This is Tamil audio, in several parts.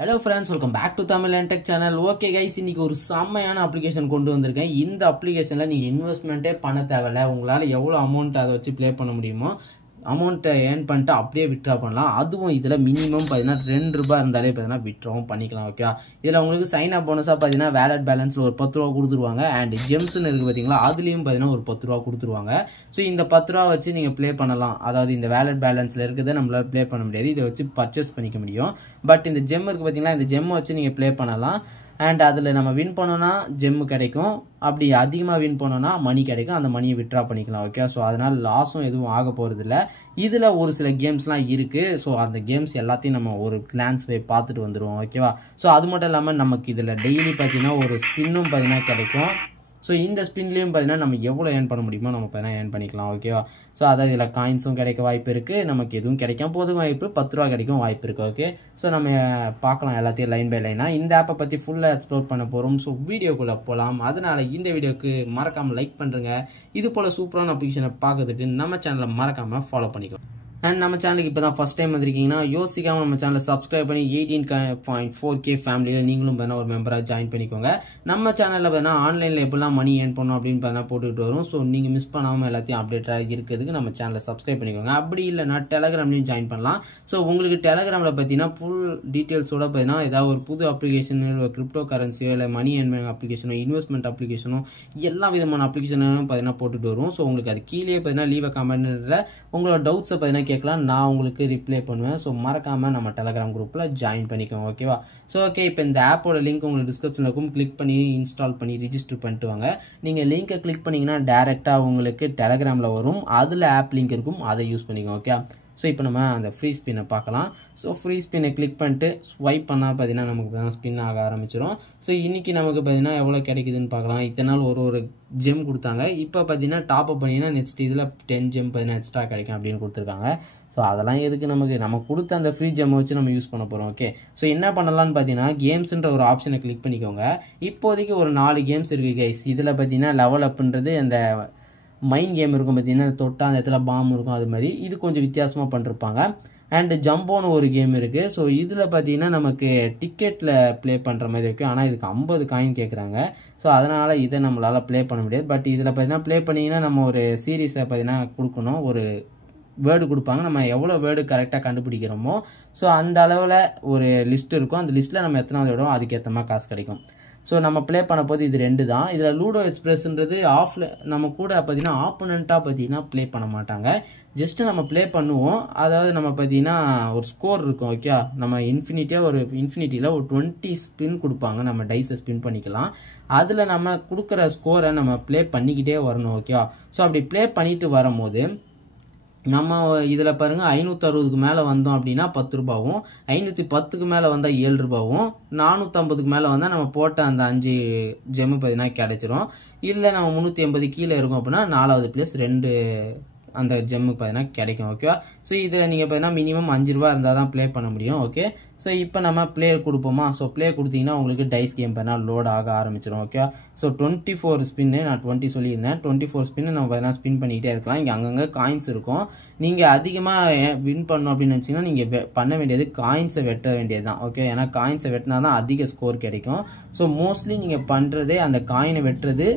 Hello friends, welcome back to Tamil and Tech channel. Okay guys, இன்னைக்கு ஒரு செமையான அப்ளிகேஷன் கொண்டு வந்திருக்கேன். இந்த அப்ளிகேஷன்ல நீங்க இன்வெஸ்ட்மென்ட்டே பண்ண தேவையில்ல. உங்களால எவ்வளவு அமௌண்ட் அதை வச்சு ப்ளே பண்ண முடியுமோ அமௌண்ட்டை ஏர்ன் பண்ணிட்டு அப்படியே வித்ட்ரா பண்ணலாம். அதுவும் இதில் மினிமம் பார்த்தீங்கன்னா ₹2 இருந்தாலே பார்த்தீங்கன்னா வித்ட்ராவும் பண்ணிக்கலாம். ஓகே, இதில் உங்களுக்கு சைன் அப் போனஸாக பார்த்தீங்கன்னா வேலட் பேலன்ஸில் ஒரு ₹10 கொடுத்துருவாங்க. அண்ட் ஜெம்ஸ்ன்னு இருக்குது பார்த்தீங்களா, அதுலேயும் பார்த்தீங்கன்னா ஒரு ₹10 கொடுத்துருவாங்க. ஸோ இந்த ₹10 வச்சு நீங்கள் ப்ளே பண்ணலாம். அதாவது இந்த வேலட் பேலன்ஸில் இருக்கிறத நம்மளால் ப்ளே பண்ண முடியாது, இதை வச்சு பர்ச்சேஸ் பண்ணிக்க முடியும். பட் இந்த ஜெம் இருக்குது பார்த்தீங்களா, இந்த ஜெம்மை வச்சு நீங்கள் ப்ளே பண்ணலாம். அண்ட் அதில் நம்ம வின் பண்ணோன்னா ஜெம்மு கிடைக்கும், அப்படி அதிகமாக வின் பண்ணோன்னா மணி கிடைக்கும். அந்த மணியை வித்ட்ரா பண்ணிக்கலாம். ஓகே, ஸோ அதனால் லாஸும் எதுவும் ஆக போகிறது இல்லை. இதில் ஒரு சில கேம்ஸ்லாம் இருக்குது. ஸோ அந்த கேம்ஸ் எல்லாத்தையும் நம்ம ஒரு கிளான்ஸ் போய் பார்த்துட்டு வந்துடுவோம். ஓகேவா? ஸோ அது மட்டும் இல்லாமல் நமக்கு இதில் டெய்லி பார்த்தீங்கன்னா ஒரு ஸ்பின்னும் பார்த்தீங்கன்னா கிடைக்கும். ஸோ இந்த ஸ்பின்லேயும் பார்த்தீங்கன்னா நம்ம எவ்வளோ ஏர்ன் பண்ண முடியுமோ நம்ம பார்த்தீங்கன்னா ஏர்ன் பண்ணிக்கலாம். ஓகேவா? ஸோ அதாவது இதில் காயின்ஸும் கிடைக்க வாய்ப்பு இருக்குது, நமக்கு எதுவும் கிடைக்கும் போதும் வாய்ப்பு, ₹10 கிடைக்கும் வாய்ப்பு இருக்குது. ஓகே, ஸோ நம்ம பார்க்கலாம் எல்லாத்தையும் லைன் பை லைனாக. இந்த ஆப்பை பற்றி ஃபுல்லாக எக்ஸ்ப்ளோர் பண்ண போகிறோம். ஸோ வீடியோக்குள்ளே போகலாம். அதனால் இந்த வீடியோக்கு மறக்காமல் லைக் பண்ணுறங்க. இது போல் சூப்பரான அப்ளிகேஷனை பார்க்கறதுக்கு நம்ம சேனலை மறக்காமல் ஃபாலோ பண்ணிக்கலாம். அண்ட் நம்ம சேனலுக்கு இப்போ தான் ஃபஸ்ட் டைம் வந்திருக்கீங்கன்னா யோசிக்காமல் நம்ம சேனலை சப்ஸ்கிரைப் பண்ணி 18.4K ஃபேமிலியில் நீங்களும் பார்த்தீங்கன்னா ஒரு மெம்பராக ஜாயின் பண்ணிக்கோங்க. நம்ம சேனலில் பார்த்தீங்கன்னா ஆன்லைனில் எப்படிலாம் மணி ஏர்ன் பண்ணணும் அப்படின்னு பார்த்தீங்கன்னா போட்டுக்கிட்டு வரும். ஸோ நீங்கள் மிஸ் பண்ணாமல் எல்லாத்தையும் அப்டேட்டாக இருக்கிறதுக்கு நம்ம சேனலை சப்ஸ்கிரைப் பண்ணிக்கோங்க. அப்படி இல்லைனா டெலகிராம்லையும் ஜாயின் பண்ணலாம். ஸோ உங்களுக்கு டெலகிராமில் பார்த்தீங்கன்னா ஃபுல் டீட்டெயில்ஸோட பார்த்தீங்கன்னா ஏதாவது ஒரு புது அப்ளிகேஷன், இல்லை கிரிப்டோ கரன்சியோ, இல்லை மணி ஏர்ன் அப்ளிகேஷனோ, இன்வெஸ்ட்மெண்ட் அப்ளிகேஷனோ, எல்லா விதமான அப்ளிகேஷனும் பார்த்தீங்கன்னா போட்டுட்டு வரும். ஸோ உங்களுக்கு அது கீழே பார்த்தீங்கன்னா லீவ் கமெண்ட்ல உங்களோட டவுட்ஸை பார்த்தீங்கன்னா கேட்கலாம், நான் உங்களுக்கு ரிப்ளை பண்ணுவேன். ஸோ மறக்காமல் நம்ம டெலகிராம் குரூப்பில் ஜாயின் பண்ணிக்கோங்க. ஓகேவா? ஸோ ஓகே, இப்போ இந்த ஆப்போட லிங்க் உங்களுக்கு டிஸ்கிரிப்ஷனில் இருக்கும், கிளிக் பண்ணி இன்ஸ்டால் பண்ணி ரிஜிஸ்டர் பண்ணிட்டு வாங்க. நீங்கள் லிங்கை கிளிக் பண்ணிங்கன்னா டேரெக்டாக உங்களுக்கு டெலகிராமில் வரும், அதில் ஆப் லிங்க் இருக்கும், அதை யூஸ் பண்ணிக்கோங்க. ஓகே, ஸோ இப்போ நம்ம அந்த ஃப்ரீ ஸ்பின்னை பார்க்கலாம். ஸோ ஃப்ரீ ஸ்பின்னை கிளிக் பண்ணிட்டு ஸ்வைப் பண்ணால் பார்த்தீங்கன்னா நமக்கு பார்த்தீங்கன்னா ஸ்பின் ஆக ஆரம்பிச்சிடும். ஸோ இன்றைக்கி நமக்கு பார்த்தீங்கன்னா எவ்வளோ கிடைக்குதுன்னு பார்க்கலாம். இத்தனை நாள் ஒரு ஜெம் கொடுத்தாங்க. இப்போ பார்த்தீங்கன்னா டாப் அப் பண்ணிங்கன்னா நெக்ஸ்ட் இதில் 10 ஜெம் பார்த்தீங்கன்னா எக்ஸ்ட்ரா கிடைக்கும் அப்படின்னு கொடுத்துருக்காங்க. ஸோ அதெல்லாம் எதுக்கு, நம்ம கொடுத்த அந்த ஃப்ரீ ஜெம்மை வச்சு நம்ம யூஸ் பண்ண போகிறோம். ஓகே, ஸோ என்ன பண்ணலான்னு பார்த்தீங்கன்னா கேம்ஸ்ன்ற ஒரு ஆப்ஷனை கிளிக் பண்ணிக்கோங்க. இப்போதைக்கு ஒரு 4 கேம்ஸ் இருக்குது கைஸ். இதில் பார்த்தீங்கன்னா லெவல் அப்புன்றது அந்த மைண்ட் கேம் இருக்கும் பார்த்தீங்கன்னா, தொட்டா அந்த இடத்துல பாம் இருக்கும், அது மாதிரி இது கொஞ்சம் வித்தியாசமாக பண்ணிருப்பாங்க. அண்டு ஜம்போன்னு ஒரு கேம் இருக்குது. ஸோ இதில் பார்த்தீங்கன்னா நமக்கு டிக்கெட்டில் ப்ளே பண்ணுற மாதிரி இருக்குது, ஆனால் இதுக்கு 50 காயின் கேட்குறாங்க. ஸோ அதனால் இதை நம்மளால் ப்ளே பண்ண முடியாது. பட் இதில் பார்த்தீங்கன்னா ப்ளே பண்ணிங்கன்னா நம்ம ஒரு சீரீஸை பார்த்தீங்கன்னா கொடுக்கணும், ஒரு வேர்டு கொடுப்பாங்க, நம்ம எவ்வளோ வேர்டு கரெக்டாக கண்டுபிடிக்கிறோமோ ஸோ அந்த அளவில் ஒரு லிஸ்ட் இருக்கும், அந்த லிஸ்ட்டில் நம்ம எத்தனாவது விடவும் அதுக்கேற்ற மாதிரி காசு கிடைக்கும். ஸோ நம்ம ப்ளே பண்ண போது இது 2 தான். இதில் லூடோ எக்ஸ்பிரஸ்ன்றது ஆஃபில் நம்ம கூட பார்த்தீங்கன்னா ஆப்போனண்ட்டாக பார்த்தீங்கன்னா ப்ளே பண்ண மாட்டாங்க, ஜஸ்ட்டு நம்ம ப்ளே பண்ணுவோம். அதாவது நம்ம பார்த்தீங்கன்னா ஒரு ஸ்கோர் இருக்கும். ஓகே, நம்ம இன்ஃபினிட்டியில் ஒரு 20 ஸ்பின் கொடுப்பாங்க, நம்ம டைஸை ஸ்பின் பண்ணிக்கலாம். அதில் நம்ம கொடுக்குற ஸ்கோரை நம்ம ப்ளே பண்ணிக்கிட்டே வரணும். ஓகே, ஸோ அப்படி ப்ளே பண்ணிட்டு வரும்போது நம்ம இதில் பாருங்கள் 560க்கு மேலே வந்தோம் அப்படின்னா ₹10, 510க்கு மேலே வந்தால் ₹7, 450க்கு மேலே வந்தால் நம்ம போட்ட அந்த 5 ஜெம்மு பார்த்தீங்கன்னா கிடைச்சிரும். இல்லை நம்ம 380 கீழே இருக்கும் அப்படின்னா 4வது பிளேஸ் 2 அந்த ஜெம்முக்கு பார்த்தீங்கன்னா கிடைக்கும். ஓகேவா? ஸோ இதில் நீங்கள் பார்த்தீங்கன்னா மினிமம் ₹5 இருந்தால் தான் ப்ளே பண்ண முடியும். ஓகே, ஸோ இப்போ நம்ம ப்ளே கொடுப்போமா? ஸோ ப்ளே கொடுத்தீங்கன்னா உங்களுக்கு டைஸ் கேம் பார்த்தீங்கன்னா லோட் ஆக ஆரம்பிச்சிடும். ஓகே, ஸோ 24 ஸ்பின்னு, நான் 20 சொல்லியிருந்தேன், 24 ஸ்பின்னு நம்ம பார்த்தீங்கன்னா ஸ்பின் பண்ணிக்கிட்டே இருக்கலாம். இங்கே அங்கங்கே காயின்ஸ் இருக்கும். நீங்கள் அதிகமாக வின் பண்ணணும் அப்படின்னு நினச்சிங்கன்னா நீங்கள் பண்ண வேண்டியது காயின்ஸை வெட்ட வேண்டியது தான். ஓகே, ஏன்னா காயின்ஸை வெட்டினா தான் அதிக ஸ்கோர் கிடைக்கும். ஸோ மோஸ்ட்லி நீங்கள் பண்ணுறதே அந்த காயினை வெட்டுறது,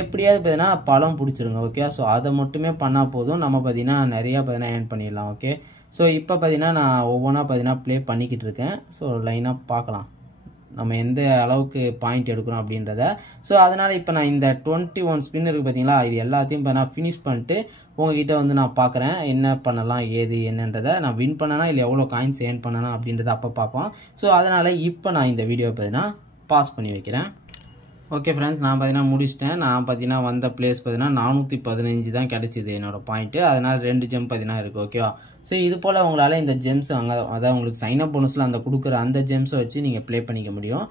எப்படியாவது பார்த்தீங்கன்னா பழம் பிடிச்சிருங்க. ஓகே, ஸோ அதை மட்டுமே பண்ணால் போதும், நம்ம பார்த்தீங்கன்னா நிறையா பார்த்தீங்கன்னா ஏர்ன் பண்ணிடலாம். ஓகே, ஸோ இப்போ பார்த்தீங்கன்னா நான் ஒவ்வொன்றா பார்த்தீங்கன்னா ப்ளே பண்ணிக்கிட்டு இருக்கேன். ஸோ லைனாக பார்க்கலாம் நம்ம எந்த அளவுக்கு பாயிண்ட் எடுக்கிறோம் அப்படின்றத. ஸோ அதனால் இப்போ நான் இந்த 21 ஸ்பின் இருக்குது பார்த்தீங்களா, இது எல்லாத்தையும் இப்போ நான் ஃபினிஷ் பண்ணிட்டு உங்ககிட்ட வந்து நான் பார்க்குறேன் என்ன பண்ணலாம் ஏது என்னன்றதை. நான் வின் பண்ணனா இல்லை எவ்வளோ காயின்ஸ் ஏர்ன் பண்ணனா அப்படின்றத அப்போ பார்ப்போம். ஸோ அதனால் இப்போ நான் இந்த வீடியோ பார்த்தீங்கன்னா பாஸ் பண்ணி வைக்கிறேன். ஓகே ஃப்ரெண்ட்ஸ், நான் பார்த்தீங்கன்னா முடிச்சிட்டேன். நான் பார்த்தீங்கன்னா வந்த பிளேஸ் பார்த்தீங்கன்னா 415 தான் கிடச்சிது என்னோடய பாயிண்ட்டு. அதனால் 2 ஜெம் பார்த்தீங்கன்னா இருக்குது. ஓகேவா? ஸோ இது போல் உங்களால் இந்த ஜெம்ஸ் அதாவது உங்களுக்கு சைன் அப் போனஸில் அந்த கொடுக்குற அந்த ஜெம்ஸை வச்சு நீங்கள் ப்ளே பண்ணிக்க முடியும்.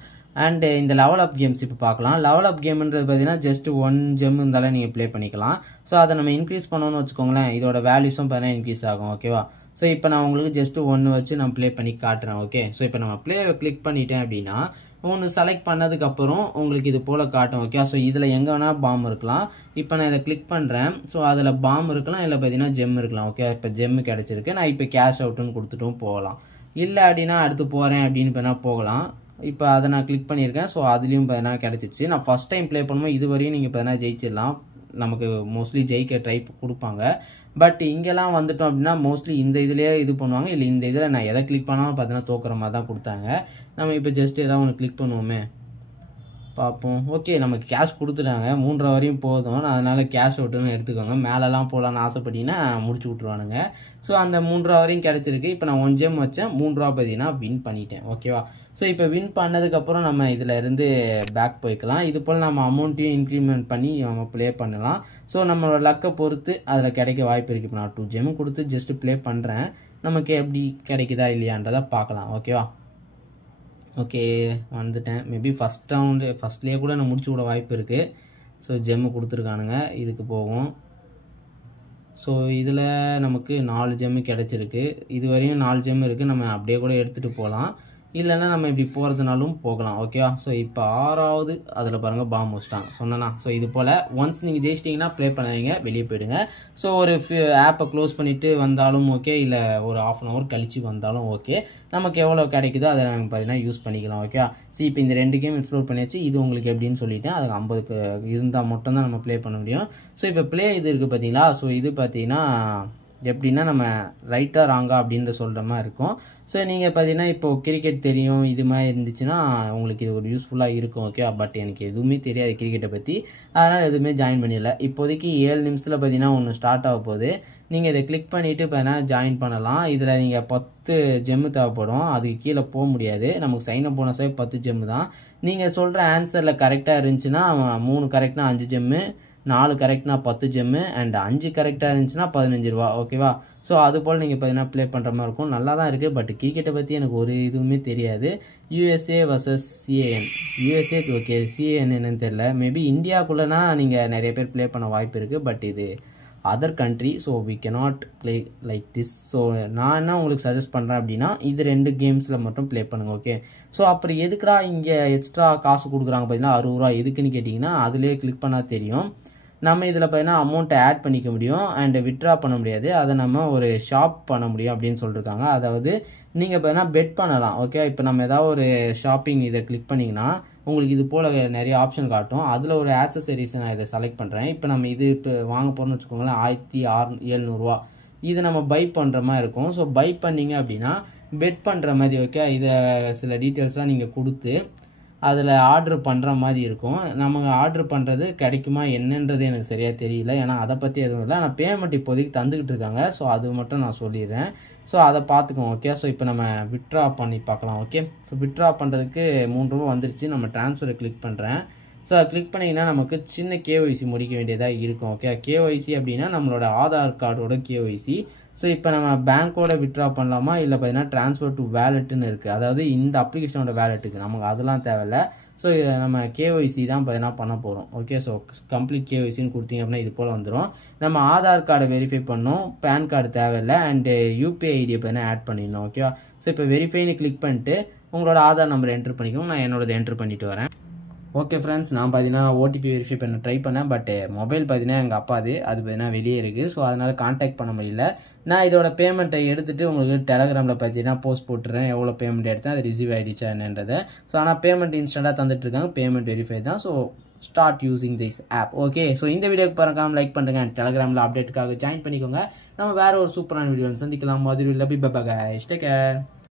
அண்டு இந்த லெவல் அப் கேம்ஸ் இப்போ பார்க்கலாம். லெவல் அப் கேம்ன்றது பார்த்தீங்கன்னா ஜஸ்ட் 1 ஜெம் இருந்தாலே நீங்கள் ப்ளே பண்ணிக்கலாம். ஸோ அதை நம்ம இன்க்ரீஸ் பண்ணோன்னு வச்சுக்கோங்களேன், இதோட வேல்யூஸும் பார்த்தீங்கன்னா இன்க்ரீஸ் ஆகும். ஓகேவா? ஸோ இப்போ நான் உங்களுக்கு ஜஸ்ட் 1 வச்சு நான் ப்ளே பண்ணி காட்டுறேன். ஓகே, ஸோ இப்போ நம்ம ப்ளேவை கிளிக் பண்ணிட்டேன் அப்படின்னா ஒன்று செலக்ட் பண்ணதுக்கப்புறம் உங்களுக்கு இது போல் காட்டும். ஓகே, ஸோ இதில் எங்கே வேணால் பாம் இருக்கலாம். இப்போ நான் இதை கிளிக் பண்ணுறேன். ஸோ அதில் பாம் இருக்கலாம், இல்லை பார்த்தீங்கன்னா ஜெம் இருக்கலாம். ஓகே, இப்போ ஜெம்மு கிடச்சிருக்கு. நான் இப்போ கேஷ் அவுட்டுன்னு கொடுத்துட்டும் போகலாம். இல்லை அப்படின்னா அடுத்து போகிறேன் அப்படின்னு பார்த்தீங்கன்னா போகலாம். இப்போ அதை நான் கிளிக் பண்ணியிருக்கேன். ஸோ அதுலேயும் பார்த்தீங்கன்னா கிடச்சிடுச்சு. நான் ஃபஸ்ட் டைம் ப்ளே பண்ணும்போது இது வரையும் நீங்கள் பார்த்தீங்கன்னா ஜெயிச்சிடலாம். நமக்கு மோஸ்ட்லி ஜெயிக்க ட்ரை கொடுப்பாங்க. பட் இங்கெல்லாம் வந்துட்டோம் அப்படின்னா மோஸ்ட்லி இந்த இதுலேயே இது பண்ணுவாங்க. இல்லை இந்த இதில் நான் எதை கிளிக் பண்ணாலும் பார்த்தீங்கன்னா தோக்குற மாதிரி தான் கொடுத்தாங்க. நம்ம இப்போ ஜஸ்ட் ஏதாவது ஒன்று கிளிக் பண்ணுவோமே, பார்ப்போம். ஓகே, நமக்கு கேஷ் கொடுத்துட்டாங்க. 3 வரையும் போதும். அதனால் கேஷ் விட்டுன்னு எடுத்துக்கோங்க. மேலெலாம் போகலான்னு ஆசைப்பட்டீங்கன்னா முடிச்சு விட்ருவானுங்க. ஸோ அந்த 3 வரையும் கிடச்சிருக்கு. இப்போ நான் 1 ஜெம் வச்சேன். 3 பார்த்தீங்கன்னா வின் பண்ணிட்டேன். ஓகேவா? ஸோ இப்போ வின் பண்ணதுக்கப்புறம் நம்ம இதில் இருந்து பேக் போய்க்கலாம். இது போல் நம்ம அமௌண்ட்டையும் இன்க்ரிமெண்ட் பண்ணி நம்ம ப்ளே பண்ணலாம். ஸோ நம்மளோட லக்கை பொறுத்து அதில் கிடைக்க வாய்ப்பு இருக்குது. இப்போ நான் 2 ஜெம் கொடுத்து ஜஸ்ட்டு ப்ளே பண்ணுறேன். நமக்கு எப்படி கிடைக்குதா இல்லையான்றதை பார்க்கலாம். ஓகேவா? ஓகே, வந்துட்டேன். மேபி ஃபஸ்ட்லேயே கூட நான் முடிச்சு விட வாய்ப்பு இருக்குது. ஸோ ஜெம்மு கொடுத்துருக்கானுங்க. இதுக்கு போகும். ஸோ இதில் நமக்கு 4 ஜெம்மு கிடச்சிருக்கு. இது வரையும் 4 ஜெம்மு இருக்குது. நம்ம அப்படியே கூட எடுத்துகிட்டு போகலாம். இல்லைன்னா நம்ம இப்படி போகிறதுனாலும் போகலாம். ஓகேவா? ஸோ இப்போ 6வது அதில் பாருங்கள் பாம்பு வச்சிட்டாங்க சொன்னேன்னா. ஸோ இது போல் ஒன்ஸ் நீங்கள் ஜெயிச்சிட்டிங்கன்னா ப்ளே பண்ணாதீங்க, வெளியே போயிடுங்க. ஸோ ஒரு ஆப்பை க்ளோஸ் பண்ணிவிட்டு வந்தாலும் ஓகே, இல்லை ஒரு 1/2 hour கழித்து வந்தாலும் ஓகே. நமக்கு எவ்வளோ கிடைக்குதோ அதை நம்ம பார்த்தீங்கன்னா யூஸ் பண்ணிக்கலாம். ஓகே. ஸோ இப்போ இந்த 2 கேம் எக்ஸ்ப்ளோர் பண்ணியாச்சு. இது உங்களுக்கு எப்படின்னு சொல்லிவிட்டேன். அதுக்கு 50க்கு இருந்தால் மட்டும்தான் நம்ம ப்ளே பண்ண முடியும். ஸோ இப்போ ப்ளே இது இருக்குது பார்த்தீங்களா? ஸோ இது பார்த்தீங்கன்னா எப்படின்னா நம்ம ரைட்டாக ராங்கா அப்படின்ற சொல்கிற மாதிரி இருக்கும். ஸோ நீங்கள் பார்த்தீங்கன்னா இப்போது கிரிக்கெட் தெரியும், இது மாதிரி இருந்துச்சுன்னா உங்களுக்கு இது ஒரு யூஸ்ஃபுல்லாக இருக்கும். ஓகே. பட் எனக்கு எதுவுமே தெரியாது கிரிக்கெட்டை பற்றி, அதனால் எதுவுமே ஜாயின் பண்ணிடல. இப்போதைக்கு 7 நிமிஷத்தில் பார்த்தீங்கன்னா ஒன்று ஸ்டார்ட் ஆக போகுது. நீங்கள் இதை கிளிக் பண்ணிவிட்டு பார்த்தீங்கன்னா ஜாயின் பண்ணலாம். இதில் நீங்கள் 10 ஜெம்மு தேவைப்படும். அதுக்கு கீழே போக முடியாது. நமக்கு சைன் அப் போனஸே 10 ஜெம்மு தான். நீங்கள் சொல்கிற ஆன்சரில் கரெக்டாக இருந்துச்சுன்னா 3 கரெக்ட்னா 5 ஜெம்மு, 4 கரெக்ட்னா 10 ஜெம்மு, அண்ட் 5 கரெக்டாக இருந்துச்சுன்னா 15 ரூபா. ஓகேவா? ஸோ அது போல் நீங்கள் பார்த்தீங்கன்னா ப்ளே பண்ணுற மாதிரி இருக்கும். நல்லா தான் இருக்குது. பட் கிரிக்கெட்டை பற்றி எனக்கு ஒரு இதுவுமே தெரியாது. USA vs CAN. USA okay, CAN என்னன்னு தெரியல. மேபி இந்தியாவுக்குள்ளனா நீங்கள் நிறைய பேர் ப்ளே பண்ண வாய்ப்பு இருக்குது. பட் இது other country. So we cannot play like this. So நான் என்ன உங்களுக்கு சஜஸ்ட் பண்ணுறேன் அப்படின்னா இது 2 கேம்ஸில் மட்டும் ப்ளே பண்ணுங்கள். ஓகே. ஸோ அப்புறம் எதுக்குடா இங்கே எக்ஸ்ட்ரா காசு கொடுக்குறாங்க பார்த்தீங்கன்னா 60 ரூபா எதுக்குன்னு கேட்டிங்கன்னா அதிலே கிளிக் பண்ணால் தெரியும். நம்ம இதில் பார்த்தீங்கன்னா அமௌண்ட்டை ஆட் பண்ணிக்க முடியும் அண்ட் வித்ட்ரா பண்ண முடியாது. அதை நம்ம ஒரு ஷாப் பண்ண முடியும் அப்படின்னு சொல்லியிருக்காங்க. அதாவது நீங்கள் பார்த்தீங்கன்னா பெட் பண்ணலாம். ஓகே. இப்போ நம்ம ஏதாவது ஒரு ஷாப்பிங் இதை கிளிக் பண்ணிங்கன்னா உங்களுக்கு இது போல் நிறைய ஆப்ஷன் காட்டும். அதில் ஒரு ஆக்சசரிஸை நான் இதை செலக்ட் பண்ணுறேன். இப்போ நம்ம இது இப்போ வாங்க போகிறோம்னு வச்சுக்கோங்களேன், 1700 ரூபா. இது நம்ம பை பண்ணுற மாதிரி இருக்கும். ஸோ பை பண்ணிங்க அப்படின்னா பெட் பண்ணுற மாதிரி. ஓகே. இதை சில டீட்டெயில்ஸ்லாம் நீங்கள் கொடுத்து அதில் ஆர்டர் பண்ணுற மாதிரி இருக்கும். நம்ம ஆர்டர் பண்ணுறது கிடைக்குமா என்னன்றது எனக்கு சரியாக தெரியல. ஏன்னா அதை பற்றி எதுவும் இல்லை. ஆனால் பேமெண்ட் இப்போதைக்கு தந்துக்கிட்டு இருக்காங்க. ஸோ அது மட்டும் நான் சொல்லிடுறேன். ஸோ அதை பார்த்துக்கோங்க. ஓகே. ஸோ இப்போ நம்ம வித்ட்ரா பண்ணி பார்க்கலாம். ஓகே. ஸோ வித்ட்ரா பண்ணுறதுக்கு 3 ரூபா வந்துருச்சு. நம்ம ட்ரான்ஸ்ஃபரை கிளிக் பண்ணுறேன். ஸோ அதை கிளிக் பண்ணிங்கன்னா நமக்கு சின்ன KYC முடிக்க வேண்டியதாக இருக்கும். ஓகே. KYC அப்படின்னா நம்மளோட ஆதார் கார்டோட KYC. ஸோ இப்போ நம்ம பேங்க்கோட வித்ட்ரா பண்ணலாமா, இல்லை பார்த்தீங்கன்னா ட்ரான்ஸ்ஃபர் டு வேலெட்டுன்னு இருக்குது. அதாவது இந்த அப்ளிகேஷனோட வேலெட்டுக்கு நமக்கு அதெல்லாம் தேவையில்லை. ஸோ இதை நம்ம KYC தான் பார்த்தீங்கன்னா பண்ண போகிறோம். ஓகே. ஸோ கம்ப்ளீட் KYCன்னு கொடுத்தீங்க அப்படின்னா இது போல் வந்துடும். நம்ம ஆதார் கார்டை வெரிஃபை பண்ணணும், பேன் கார்டு தேவையில்லை, அண்டு UPI ஐடியை பார்த்தீங்கன்னா ஆட் பண்ணிடணும். ஓகேவா? ஸோ இப்போ வெரிஃபைன்னு கிளிக் பண்ணிட்டு உங்களோட ஆதார் நம்பரை என்ட்ரு பண்ணிக்கோங்க. நான் என்னோடது என்ட்ரு பண்ணிட்டு வரேன். ஓகே ஃப்ரெண்ட்ஸ், நான் பார்த்தீங்கன்னா OTP வெரிஃபை பண்ண ட்ரை பண்ணேன். பட் மொபைல் பார்த்தீங்கன்னா எங்கள் அப்பாது, அது பார்த்தீங்கன்னா வெளியே இருக்குது. ஸோ அதனால் கான்டாக்ட் பண்ண முடியல. நான் இதோட பேமெண்ட்டை எடுத்துகிட்டு உங்களுக்கு டெலகிராமில் பார்த்தீங்கன்னா போஸ்ட் போட்டுறேன், எவ்வளோ பேமெண்ட் எடுத்தேன், அது ரிசீவ் ஆகிடுச்சா என்னன்றதை. ஸோ ஆனால் பேமெண்ட் இன்ஸ்டண்ட்டாக தந்துட்டுருக்காங்க. பேமெண்ட் வெரிஃபை தான். So start using this app. Okay. So இந்த வீடியோக்கு பாருங்க, லைக் பண்ணுங்க, டெலகிராமில் அப்டேட்டுக்காக ஜாயின் பண்ணிக்கோங்க. நம்ம வேறு ஒரு சூப்பரான வீடியோ சந்திக்கலாம். மாதிரி லபி பபா கைஸ், டேக் கேர்.